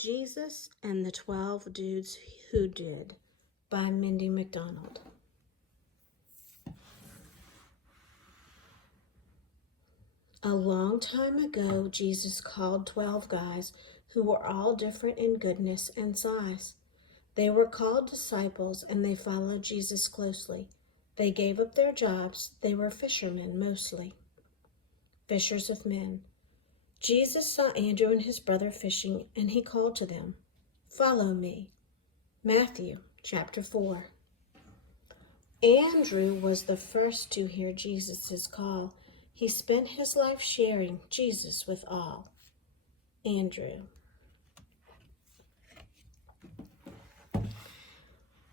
Jesus and the 12 Dudes Who Did by Mindy McDonald. A long time ago, Jesus called 12 guys who were all different in goodness and size. They were called disciples and they followed Jesus closely. They gave up their jobs. They were fishermen mostly. Fishers of men. Jesus saw Andrew and his brother fishing, and he called to them, "Follow me." Matthew chapter 4. Andrew was the first to hear Jesus' call. He spent his life sharing Jesus with all. Andrew.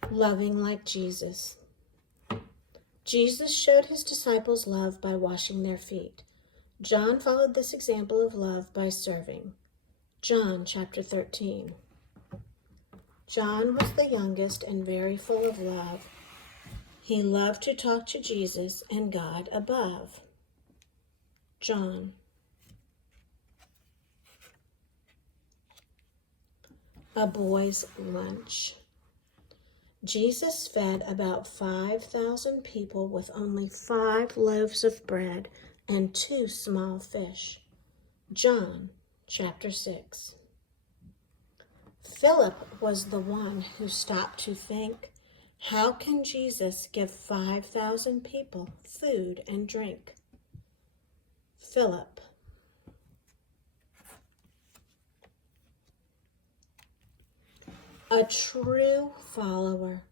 Loving like Jesus. Jesus showed his disciples love by washing their feet. John followed this example of love by serving. John chapter 13. John was the youngest and very full of love. He loved to talk to Jesus and God above. John. A boy's lunch. Jesus fed about 5,000 people with only 5 loaves of bread and 2 small fish. John chapter 6. Philip was the one who stopped to think, how can Jesus give 5,000 people food and drink? Philip. A true follower.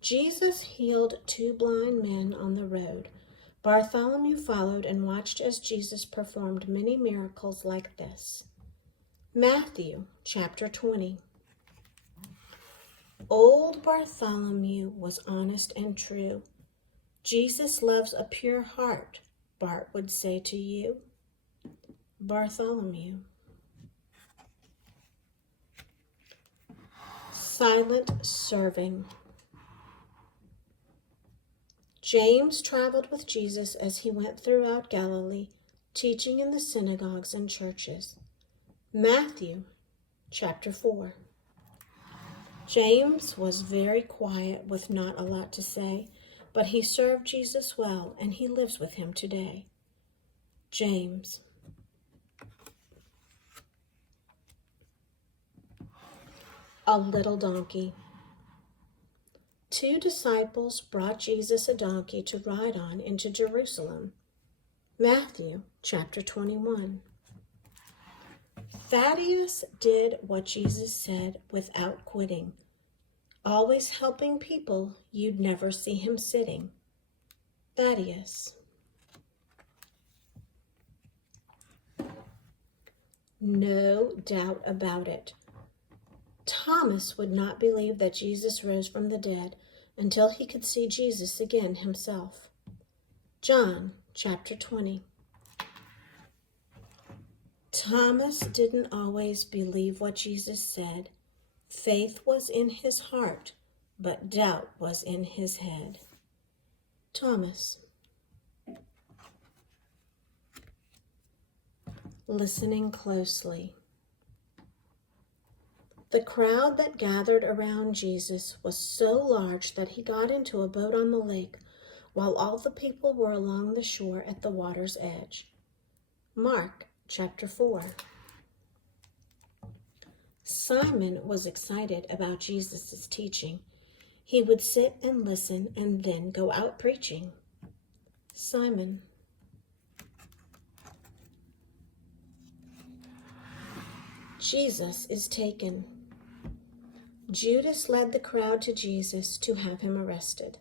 Jesus healed 2 blind men on the road. Bartholomew followed and watched as Jesus performed many miracles like this. Matthew chapter 20. Old Bartholomew was honest and true. Jesus loves a pure heart, Bart would say to you. Bartholomew. Silent serving. James traveled with Jesus as he went throughout Galilee, teaching in the synagogues and churches. Matthew chapter 4. James was very quiet with not a lot to say, but he served Jesus well and he lives with him today. James. A little donkey. 2 disciples brought Jesus a donkey to ride on into Jerusalem. Matthew chapter 21. Thaddeus did what Jesus said without quitting, always helping people you'd never see him sitting. Thaddeus. No doubt about it. Thomas would not believe that Jesus rose from the dead until he could see Jesus again himself. John chapter 20. Thomas didn't always believe what Jesus said. Faith was in his heart, but doubt was in his head. Thomas. Listening closely. The crowd that gathered around Jesus was so large that he got into a boat on the lake while all the people were along the shore at the water's edge. Mark chapter 4. Simon was excited about Jesus' teaching. He would sit and listen and then go out preaching. Simon. Jesus is taken. Judas led the crowd to Jesus to have him arrested.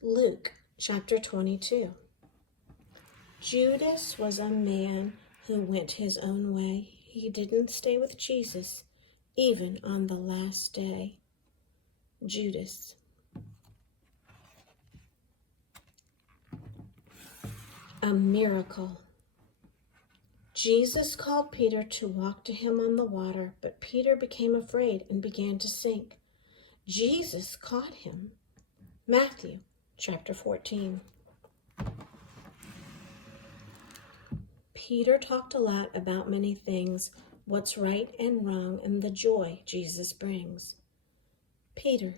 Luke chapter 22. Judas was a man who went his own way. He didn't stay with Jesus, even on the last day. Judas. A miracle. Jesus called Peter to walk to him on the water, but Peter became afraid and began to sink. Jesus caught him. Matthew chapter 14. Peter talked a lot about many things, what's right and wrong and the joy Jesus brings. Peter.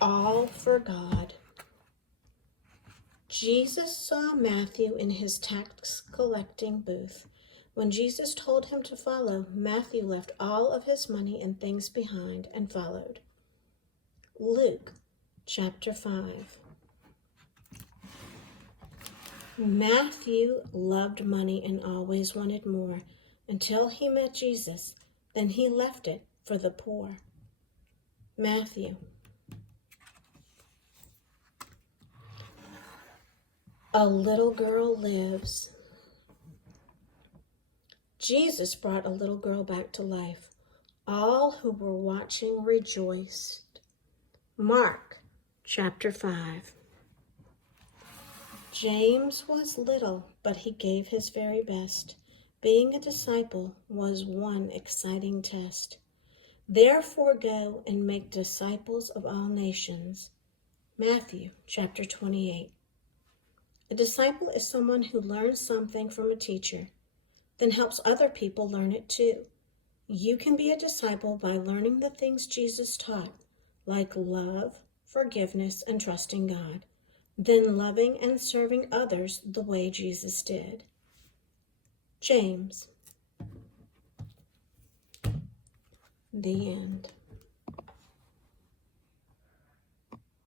All for God. Jesus saw Matthew in his tax collecting booth. When Jesus told him to follow, Matthew left all of his money and things behind and followed. Luke chapter 5. Matthew loved money and always wanted more until he met Jesus. Then he left it for the poor. Matthew. A little girl lives. Jesus brought a little girl back to life. All who were watching rejoiced. Mark chapter 5. James was little, but he gave his very best. Being a disciple was one exciting test. Therefore go and make disciples of all nations. Matthew chapter 28. A disciple is someone who learns something from a teacher, then helps other people learn it too. You can be a disciple by learning the things Jesus taught, like love, forgiveness, and trusting God, then loving and serving others the way Jesus did. James. The end.